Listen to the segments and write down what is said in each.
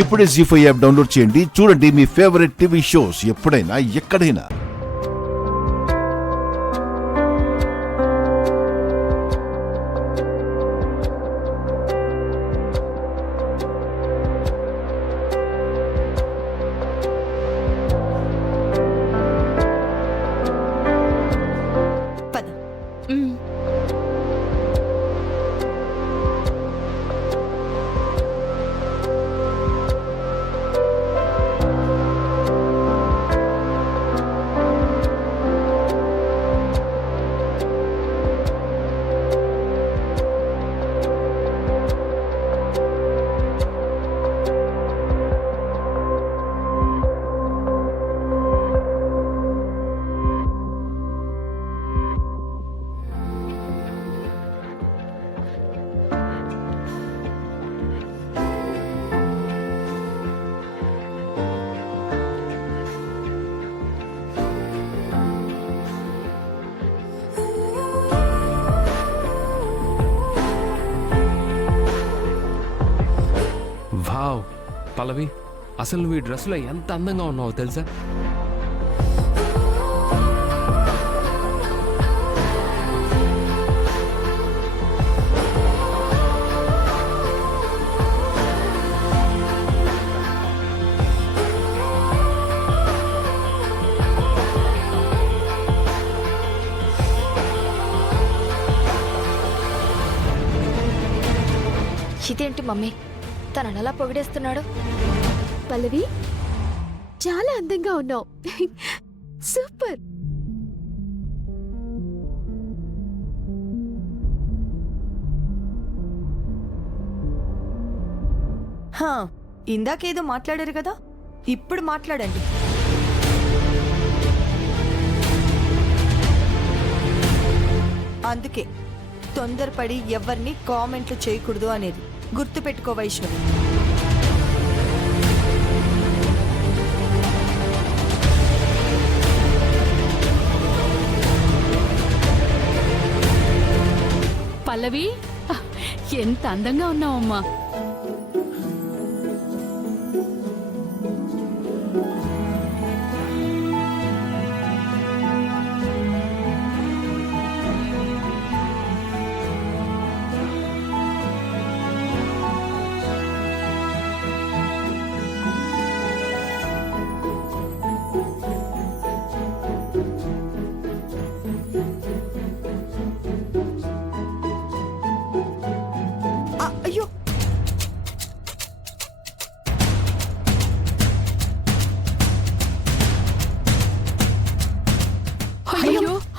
ఇప్పుడే జీ5 app download చేయండి. చూడండి మీ ఫేవరెట్ టీవీ షోస్ ఎప్పుడైనా ఎక్కడైనా. వావ్ పల్లవి, అసలు నువ్వు ఈ డ్రెస్లో ఎంత అందంగా ఉన్నావో తెలుసా? ఇదేంటి మమ్మీ, తను అలా పొగిడేస్తున్నాడు? పల్లవి, చాలా అందంగా ఉన్నావు. సూపర్. ఇందాకేదో మాట్లాడారు కదా, ఇప్పుడు మాట్లాడండి. అందుకే తొందరపడి ఎవరిని కామెంట్లు చేయకూడదు అనేది గుర్తుపెట్టుకో వైష్ణవి. పల్లవి, ఎంత అందంగా ఉన్నావమ్మా. అయ్యో,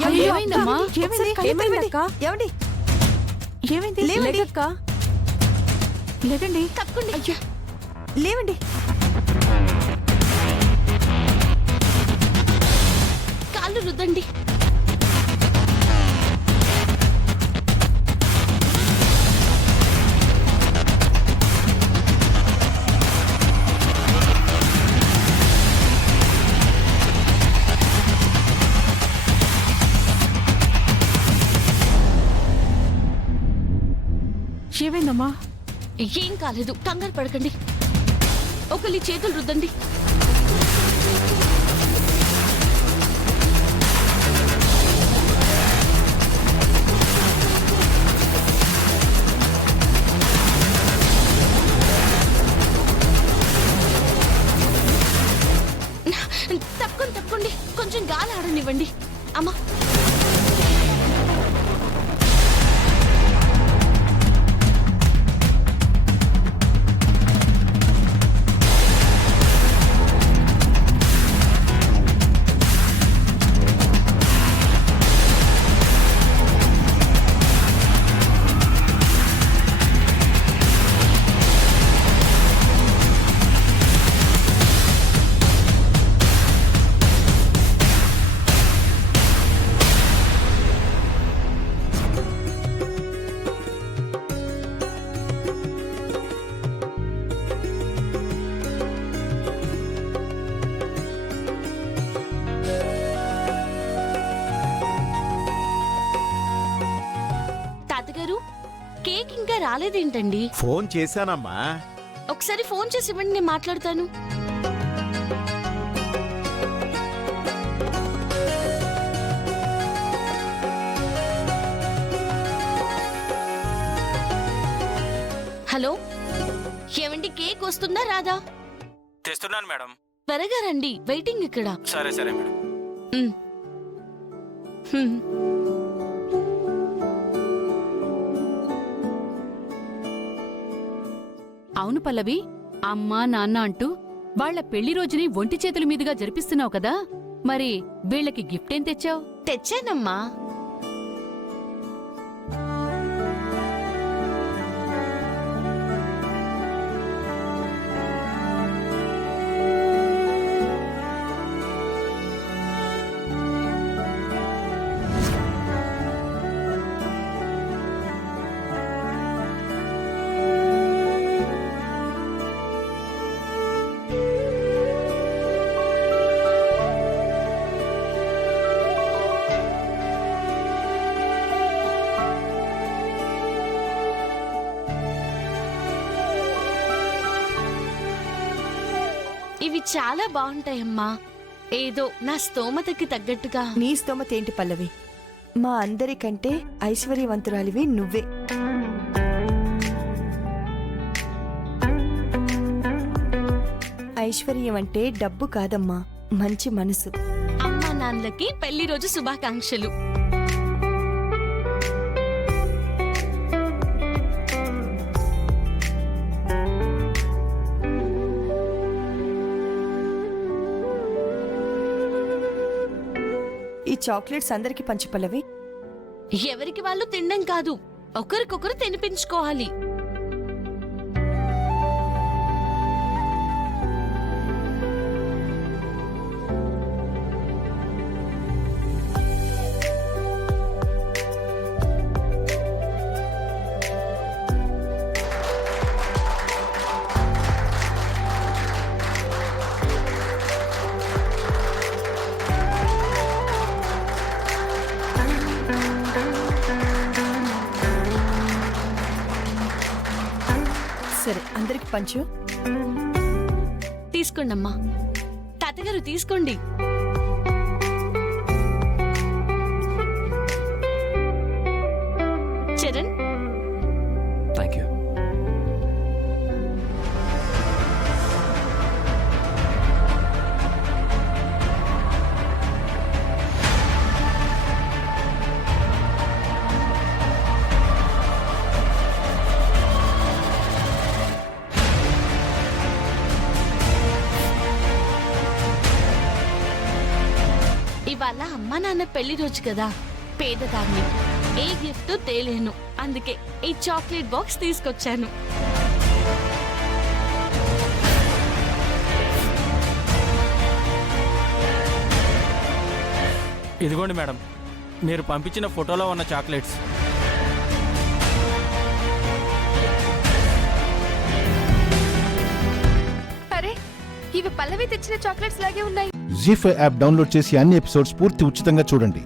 అయ్యో, ఏమైందమ్మా? ఏమండి? ఏమైంది? లేవండి. లేదండి. తప్పకుండా. అయ్యో, లేవండి. కాళ్ళు రుద్దండి. ఏమైందమ్మా? ఏం కాలేదు, కంగారు పడకండి. ఒకరి చేతులు రుద్దండి. తప్పకుండా కొంచెం గాలి ఆడనివ్వండి. అమ్మా, కేక్ ఇంకా రాలేదేంటండి? ఫోన్ చేశానమ్మా, ఒకసారి ఫోన్ చేసి ఇవ్వండి, నేను మాట్లాడతాను. హలో, ఏమండి కేక్ వస్తుందా రాదా? తెస్తున్నాను మేడం. త్వరగా రండి, వెయిటింగ్ ఇక్కడ. సరే సరే మేడం. ఉమ్. హ్మ్. అవును పల్లవి, అమ్మా నాన్న అంటూ వాళ్ళ పెళ్లి రోజుని ఒంటి చేతుల మీదుగా జరిపిస్తున్నావు కదా, మరి వీళ్ళకి గిఫ్ట్ ఏం తెచ్చావు? తెచ్చానమ్మా. ఇవి చాలా బాగుంటాయమ్మా. ఏదో నా స్తోమతకి తగ్గట్టుగా. నీ స్తోమత ఏంటి పల్లవి? మా అందరికంటే ఐశ్వర్యవంతురాలివి నువ్వే. ఐశ్వర్యం అంటే డబ్బు కాదమ్మా, మంచి మనసు. అమ్మా నాన్నలకి పెళ్లి రోజు శుభాకాంక్షలు. ఈ చాక్లెట్స్ అందరికి పంచు పల్లవి. ఎవరికి వాళ్ళు తినడం కాదు, ఒకరికొకరు తినిపించుకోవాలి. సరే, అందరికి పంచు. తీసుకోండి అమ్మా. తాతగారు తీసుకోండి. Charan, thank you. ఇవాళ అమ్మా నాన్న పెళ్లి రోజు కదా, పేదదాన్ని, ఏ గిఫ్ట్ తేలేను. అందుకే ఈ చాక్లెట్ బాక్స్ తీసుకొచ్చాను. ఇదిగోండి మేడం, మీరు పంపించిన ఫోటోలో ఉన్న చాక్లెట్స్. అరే, ఇవి పల్లవి తెచ్చిన చాక్లెట్స్ లాగే ఉన్నాయి. జీ5 యాప్ డౌన్లోడ్ చేసి అన్ని ఎపిసోడ్స్ పూర్తి ఉచితంగా చూడండి.